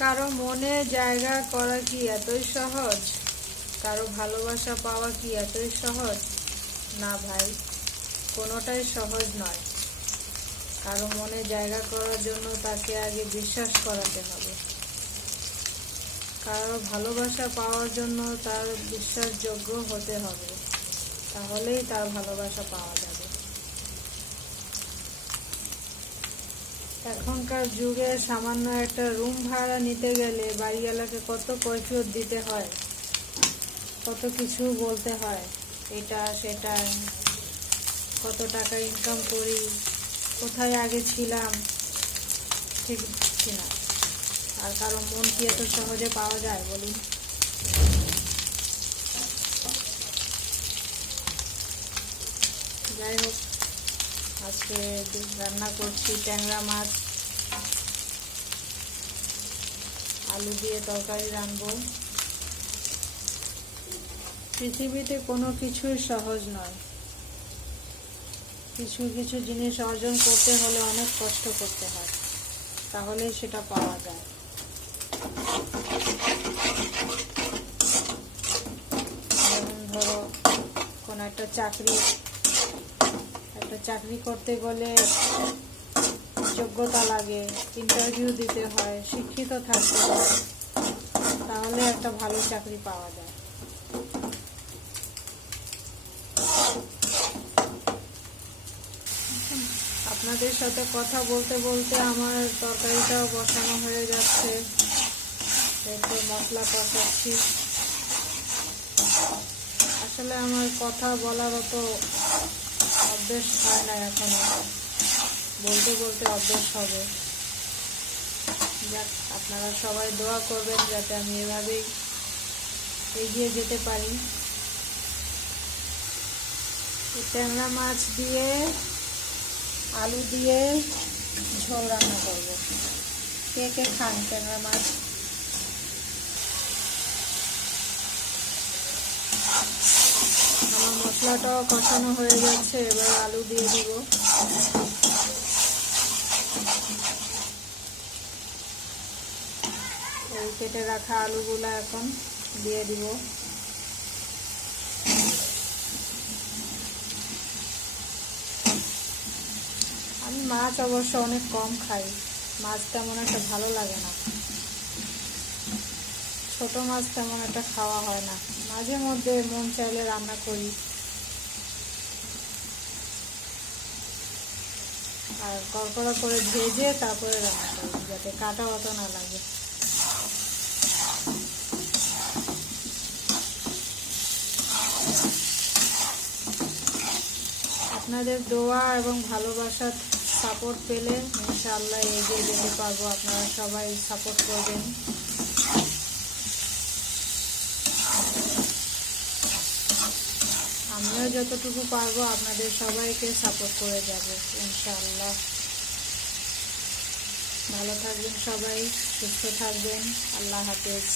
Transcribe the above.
কারও মনে জায়গা করা কি এতই সহজ? কারও ভালোবাসা পাওয়া কি এতই সহজ? না ভাই, কোনোটাই সহজ নয়। কারও মনে জায়গা করার জন্য তাকে আগে বিশ্বাস করাতে হবে। কারও ভালোবাসা পাওয়ার জন্য তার বিশ্বাসযোগ্য হতে হবে। তাহলেই তার ভালোবাসা পাওয়া যাবে। এখনকার যুগে সামান্য একটা রুম ভাড়া নিতে গেলে বাড়িওয়ালাকে কত কৈফিয়ত দিতে হয়, কত কিছু বলতে হয়, এটা, সেটা, কত টাকা ইনকাম করি, কোথায় আগে ছিলাম, ঠিক কিনা, আর কারও মন কি এত সহজে পাওয়া যায় বলুন? যাই হোক আজকে রান্না করছি, ট্যাংরা মাছ, আলু দিয়ে তরকারি রানবো পৃথিবীতে কোনো কিছুই সহজ নয়। কিছু কিছু জিনিস অর্জন করতে হলে অনেক কষ্ট করতে হয় তাহলে সেটা পাওয়া যায়। যেমন ধরো, কোনো একটা চাকরি একটা চাকরি করতে গেলে যোগ্যতা লাগে ইন্টারভিউ দিতে হয়, শিক্ষিত থাকতে হয়, তাহলে একটা ভালো চাকরি পাওয়া যায়। আপনাদের সাথে কথা বলতে বলতে আমার তরকারিটাও বসানো হয়ে যাচ্ছে। এরপর মশলা কষাচ্ছি। আসলে আমার কথা বলার অত অভ্যেস হয় না এখনও। বলতে বলতে অভ্যেস হবে। যাক, আপনারা সবাই দোয়া করবেন যাতে আমি এভাবেই এগিয়ে যেতে পারি। ট্যাংরা মাছ দিয়ে, আলু দিয়ে ঝোল রান্না করব। কে কে খান ট্যাংরা মাছ আমার মশলাটাও কষানো হয়ে যাচ্ছে এবার আলু দিয়ে দিব। এই কেটে রাখা আলুগুলো এখন দিয়ে দিব। আমি মাছ অবশ্য অনেক কম খাই মাছ তেমন একটা ভালো লাগে না। ছোট মাছ তেমন একটা খাওয়া হয় না। মাঝে মধ্যে মন চাইলে রান্না করি। আর কড়কড়া করে ভেজে তারপরে রান্না করি যাতে কাটা অত না লাগে। আপনাদের দোয়া এবং ভালোবাসার সাপোর্ট পেলে ইনশাআল্লাহ এগিয়ে যেতে পারব। আপনারা সবাই সাপোর্ট করবেন। আমিও যতটুকু পারব, আপনাদের সবাইকে সাপোর্ট করে যাব, ইনশাআল্লাহ। ভালো থাকবেন সবাই, সুস্থ থাকবেন। আল্লাহ হাফেজ।